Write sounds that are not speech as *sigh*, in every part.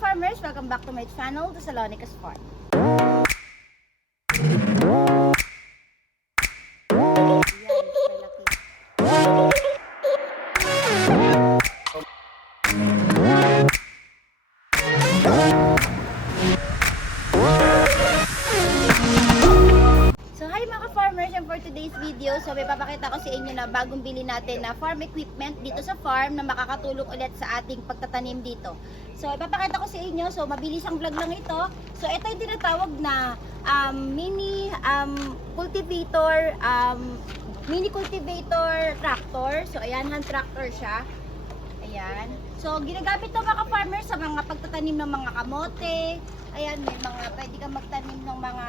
farmers, welcome back to my channel, The Salonicas Farm. Video, so may papakita ko sa inyo na bagong bili natin na farm equipment dito sa farm na makakatulong ulit sa ating pagtatanim dito. So ipapakita ko sa inyo, so mabilis ang vlog lang ito. So ito yung tinatawag na um, mini um, cultivator, um, mini cultivator tractor. So ayan, hand tractor siya. Ayan. So, ginagamit to mga farmers sa mga pagtatanim ng mga kamote. Ayan, may mga, pwede kang magtanim ng mga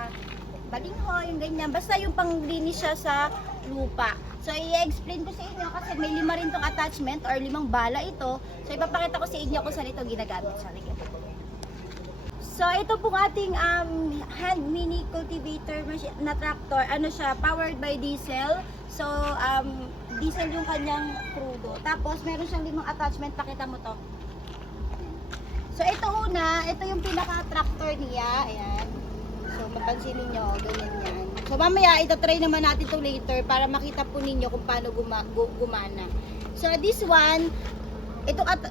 balingho, yung ganyan. Basta yung panglinis siya sa lupa. So, i-explain ko sa inyo kasi may lima rin tong attachment or limang bala ito. So, ipapakita ko sa inyo kung saan ito ginagamit. So. So, ito pong ating um, hand mini cultivator machi- na tractor. Ano siya? Powered by diesel. So, um, diesel yung kanyang crudo. Tapos, meron siyang limang attachment. Pakita mo to. So, ito una, ito yung pinaka-tractor niya. Ayan. So, mapansin ninyo, ganyan yan. So, mamaya, ito try naman natin to later para makita po ninyo kung paano guma- gu- gumana. So, this one, itong at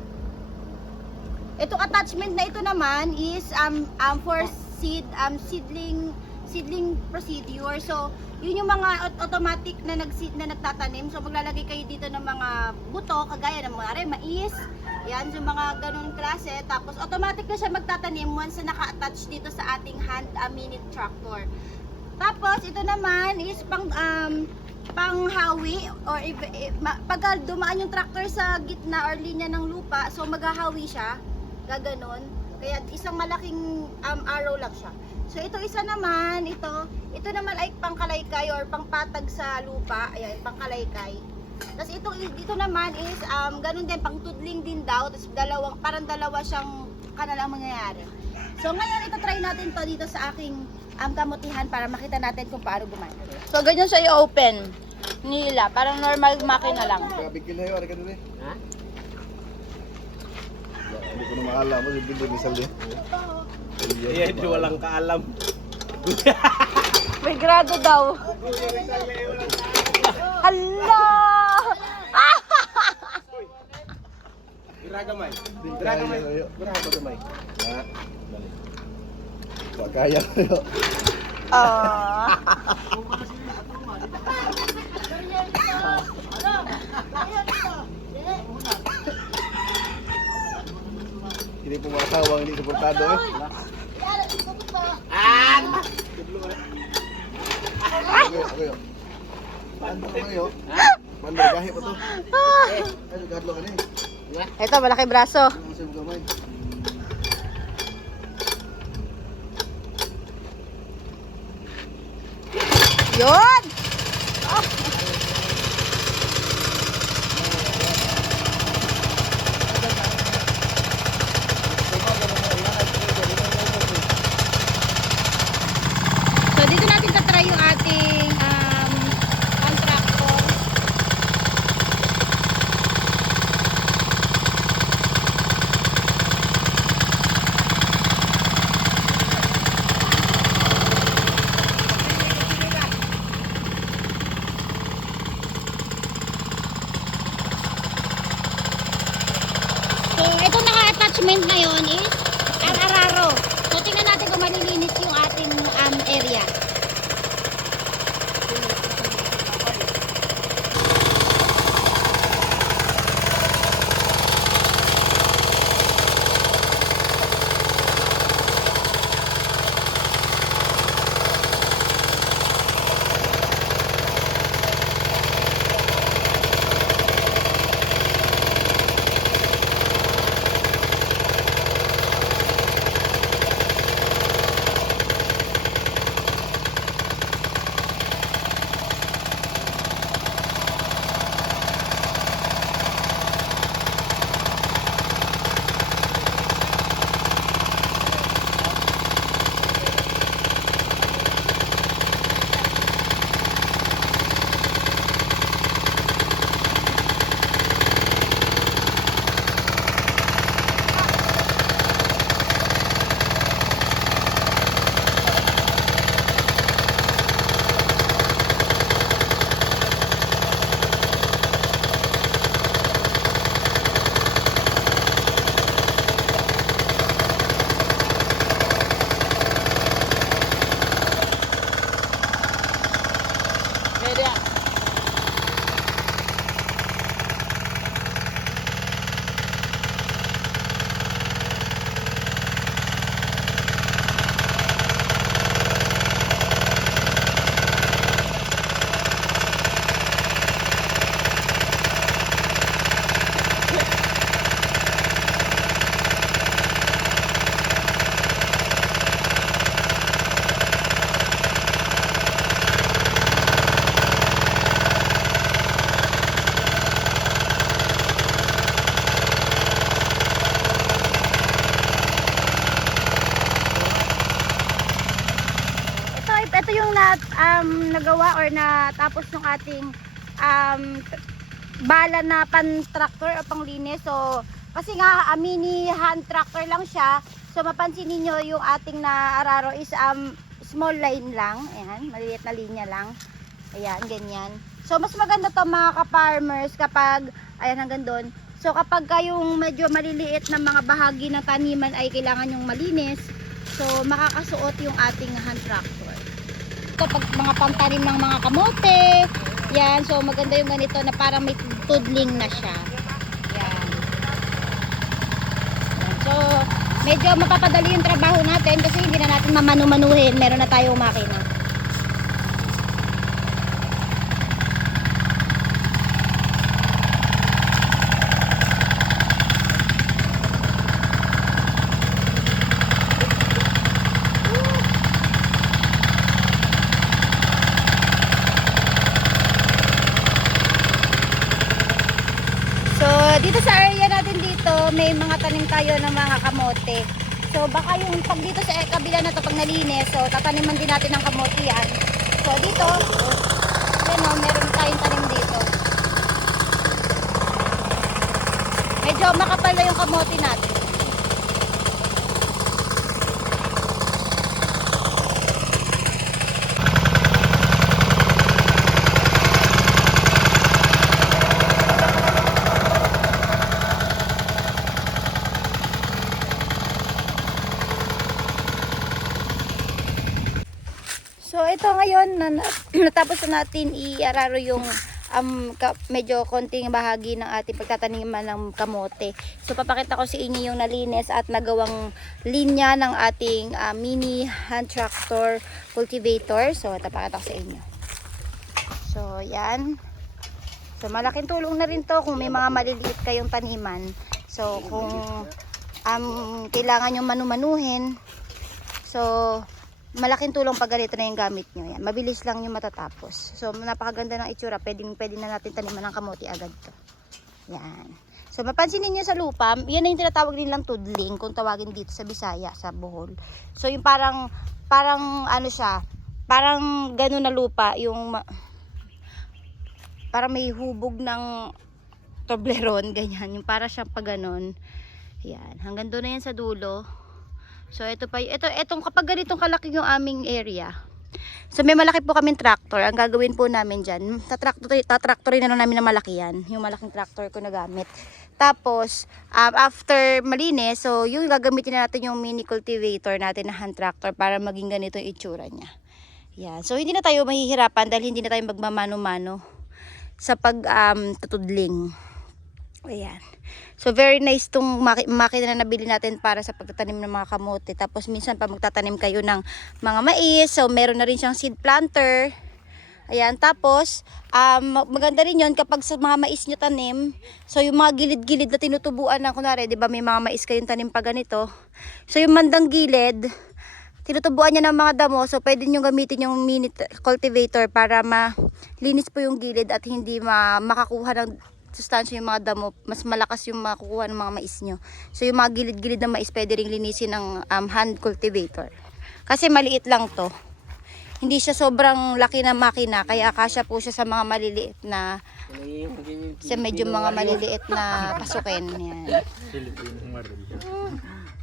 itong attachment na ito naman is um, um for seed um seedling seedling procedure. So, yun yung mga aut- automatic na nag na nagtatanim. So, maglalagay kayo dito ng mga buto kagaya ng mga mais. Yan, yung mga ganun klase. Tapos, automatic na siya magtatanim once na naka-attach dito sa ating hand mini tractor. Tapos, ito naman is pang um, panghawi or if, if, pagka dumaan yung tractor sa gitna or linya ng lupa, so maghahawi siya, gaganon. Kaya isang malaking um, arrow lang siya. So ito isa naman, ito, ito naman ay pangkalaykay or pangpatag sa lupa, ayan, pangkalaykay. Tapos ito, dito naman is, um, ganun din, pangtudling din daw, tapos dalawang, parang dalawa siyang kanalang mangyayari. So ngayon, ito try natin to dito sa aking um, kamutihan para makita natin kung paano gumana. So ganyan siya i-open nila, parang normal makina lang. Kabigil na yun, ari ka eh. Ha? Hindi ko na makala mo, yung bilhin ni Saldi. Iya, hindi walang kaalam. May grado daw. Hala! Iragamay. Iragamay. Iragamay. Ha? Dali. Wa kaya kayo. *laughs* Ah. Hindi po masawa, hindi suportado eh. Ah! Ako ako yun. Ano ko kayo? Mando, gahi pa to. Ay, gadlo ka na eh. Ito, malaki braso. Yun! So, dito natin tatry yung ating um, contractor. So, ito naka-attachment ngayon is ang araro. So, tingnan natin kung malilinis yung ating um, area. Um, nagawa or natapos ng ating um, bala na pan-tractor o panglinis. So, kasi nga ah, mini hand tractor lang siya. So, mapansin niyo yung ating na araro is um, small line lang. Ayan, maliliit na linya lang. Ayan, ganyan. So, mas maganda to mga ka-farmers kapag, ayan hanggang doon. So, kapag kayong medyo maliliit na mga bahagi ng taniman ay kailangan yung malinis, so, makakasuot yung ating hand tractor. Ito, pag mga pantanim ng mga kamote, yan. So, maganda yung ganito na parang may tudling na siya. Yan. So, medyo mapapadali yung trabaho natin kasi hindi na natin mamanu-manuhin. Meron na tayong makina. So, dito sa area natin dito, may mga tanim tayo ng mga kamote. So, baka yung pag dito sa kabila na to pag nalinis, so tataniman din natin ng kamote yan. So, dito, yan o, meron tayong tanim dito. Medyo makapal na yung kamote natin. So ito ngayon na, na natin i-araro yung um, ka- medyo konting bahagi ng ating pagtataniman ng kamote. So papakita ko sa inyo yung nalinis at nagawang linya ng ating ah, mini hand tractor cultivator. So ito pakita ko sa inyo. So yan. So malaking tulong na rin to kung may mga maliliit kayong taniman. So kung um, kailangan yung manumanuhin. So malaking tulong pag ganito na yung gamit nyo. Yan. Mabilis lang yung matatapos. So, napakaganda ng itsura. Pwede, pwede na natin taniman ng kamote agad to. Yan. So, mapansin ninyo sa lupa, yan na yung tinatawag nilang tudling, kung tawagin dito sa Bisaya, sa Bohol. So, yung parang, parang, ano siya, parang ganun na lupa, yung, parang may hubog ng Toblerone, *laughs* ganyan. Yung para siyang pag ganun. Yan. Hanggang doon na yan sa dulo. So ito pa, ito etong kapag ganitong kalaki yung aming area. So may malaki po kaming tractor. Ang gagawin po namin diyan, tatraktor tatraktorin na lang namin na malaki yan, yung malaking tractor ko na gamit. Tapos um, after malinis, so yung gagamitin na natin yung mini cultivator natin na hand tractor para maging ganito yung itsura niya. Yan. So hindi na tayo mahihirapan dahil hindi na tayo magmamano-mano sa pag um, tutudling. Ayan. So very nice tong maki- makina na nabili natin para sa pagtatanim ng mga kamote. Tapos minsan pa magtatanim kayo ng mga mais. So meron na rin siyang seed planter. Ayan, tapos um, maganda rin 'yon kapag sa mga mais nyo tanim. So yung mga gilid-gilid na tinutubuan na kunwari, 'di ba may mga mais kayong tanim pa ganito. So yung mandang gilid, tinutubuan niya ng mga damo. So pwede niyo gamitin yung mini cultivator para malinis po yung gilid at hindi ma makakuha ng sustansya yung mga damo, mas malakas yung makukuha ng mga mais nyo. So yung mga gilid-gilid na mais pwede ring linisin ng um, hand cultivator. Kasi maliit lang to. Hindi siya sobrang laki na makina, kaya kasya po siya sa mga maliliit na, sa medyo mga maliliit na pasukin. Yan. *laughs*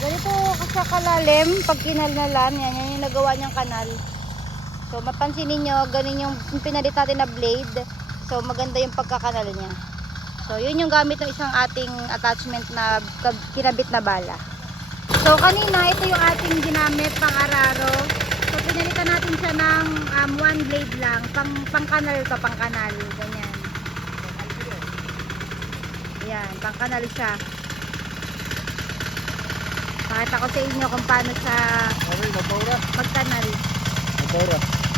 ganito kasi kalalim, pag kinalnalan, yan, yan yung nagawa niyang kanal. So, mapansin ninyo, ganun yung pinalit natin na blade. So, maganda yung pagkakanal niya. So, yun yung gamit ng isang ating attachment na kinabit na bala. So, kanina, ito yung ating ginamit pang araro. So, pinalitan natin siya ng um, one blade lang. Pang, pang kanal to, pang kanal. Ganyan. Yan, pang kanal siya. Pakita ko sa inyo kung paano sa Ano yun,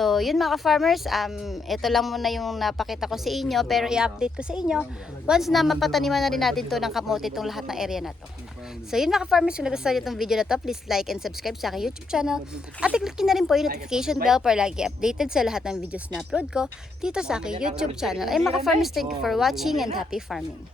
So, yun mga farmers, um, ito lang muna yung napakita ko sa inyo, pero i-update ko sa inyo once na mapataniman na rin natin to ng kamote itong lahat ng area na to. So, yun mga farmers, kung nagustuhan nyo itong video na to, please like and subscribe sa aking YouTube channel. At i-click na rin po yung notification bell para lagi updated sa lahat ng videos na upload ko dito sa aking YouTube channel. Ay mga farmers, thank you for watching and happy farming.